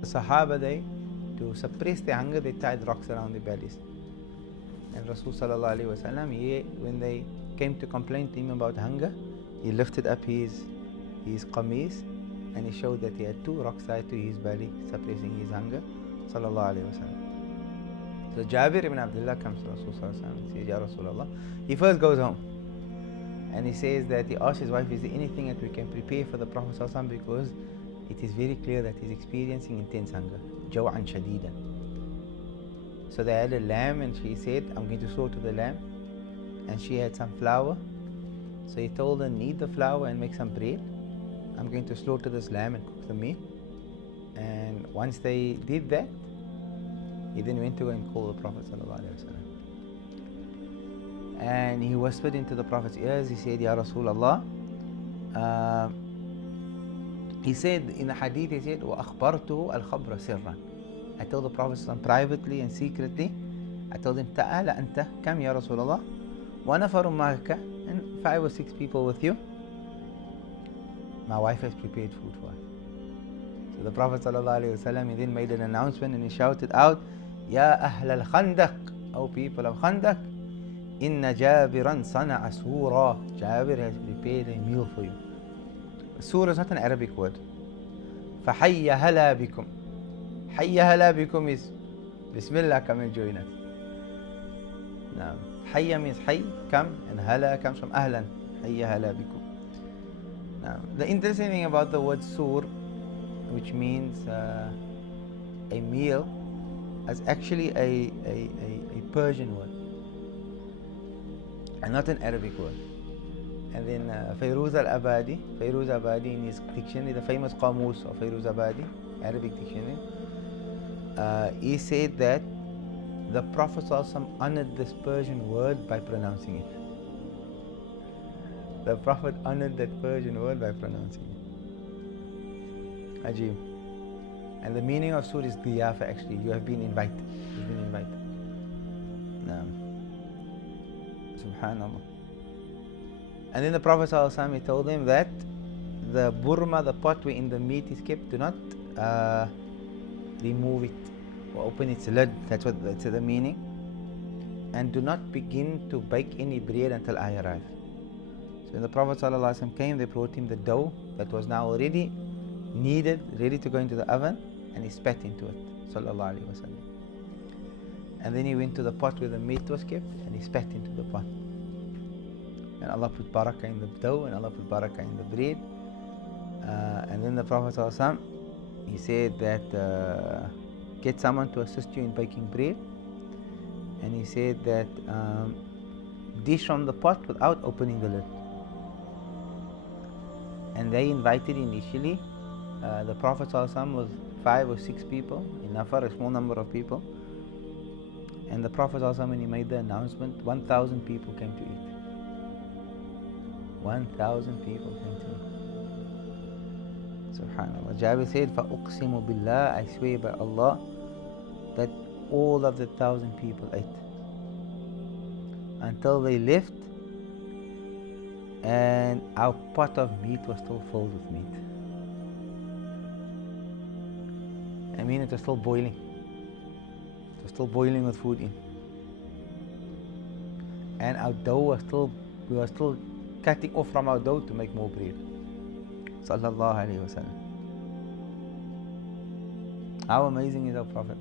The Sahabah, to suppress their hunger, they tied rocks around their bellies. And Rasul sallallahu alaihi wasallam, when they came to complain to him about hunger, he lifted up his qameez and he showed that he had 2 rocks tied to his belly, suppressing his hunger. Sallallahu alaihi wasallam. So Jabir ibn Abdullah comes to Rasul sallallahu alaihi wasallam and says, Ya Rasulullah. He first goes home and he says that he asks his wife, is there anything that we can prepare for the Prophet sallallahu alaihi wasallam, because it is very clear that he's experiencing intense hunger. Jaw'an shadidan. So they had a lamb and she said, I'm going to slaughter the lamb. And she had some flour. So he told her, knead the flour and make some bread. I'm going to slaughter this lamb and cook the meat. And once they did that, he then went to go and call the Prophet ﷺ. And he whispered into the Prophet's ears, he said, Ya Rasulullah, he said in the hadith, he said, وَأَخْبَرْتُهُ الْخَبْرَ سِرًّا. I told the Prophet privately and secretly, I told him, Ta'ala anta, come Ya Rasulullah, wa nafarun ma'aka, and 5 or 6 people with you. My wife has prepared food for us. So the Prophet ﷺ, he then made an announcement and he shouted out, Ya Ahl al-Khandaq, O people of Khandaq, Inna Jabiran sana'a surah. Jabir has prepared a meal for you. Surah is not an Arabic word. فَحَيَّ هَلَا بِكُمْ. حَيَّ هَلَا بِكُمْ is Bismillah, come and join us. Now, Hayya means hay, come, and hala comes from ahlan. Hayya hala bikum. Now, the interesting thing about the word sur, which means a meal, is actually a Persian word and not an Arabic word. And then Fayruz al-Abadi in his dictionary, the famous Qamus of Fayruz Abadi, Arabic dictionary, he said that the Prophet ﷺ honored this Persian word by pronouncing it. The Prophet honored that Persian word by pronouncing it. Ajib. And the meaning of sur is diyafa actually. You have been invited. You've been invited. Naam. Subhanallah. And then the Prophet ﷺ, he told him that the burma, the pot wherein the meat is kept, do not remove it or open its lid. That's the meaning. And do not begin to bake any bread until I arrive. So when the Prophet ﷺ came, they brought him the dough that was now already kneaded, ready to go into the oven, and he spat into it. Sallallahu Alaihi Wasallam. And then he went to the pot where the meat was kept and he spat into the pot. And Allah put barakah in the dough and Allah put barakah in the bread. And then the Prophet ﷺ, he said that get someone to assist you in baking bread. And he said that dish from the pot without opening the lid. And they invited initially the Prophet ﷺ with 5 or 6 people, in Nafar, a small number of people. And the Prophet ﷺ, when he made the announcement, 1,000 people came to eat. 1,000 people came to eat. Subhanallah. Jabir said, فَأُقْسِمُ بِاللَّهِ, I swear by Allah, that all of the 1,000 people ate. Until they left, and our pot of meat was still filled with meat. I mean, it was still boiling. It was still boiling with food in. And our dough was we were still cutting off from our dough to make more bread. Sallallahu Alaihi Wasallam. How amazing is our Prophet?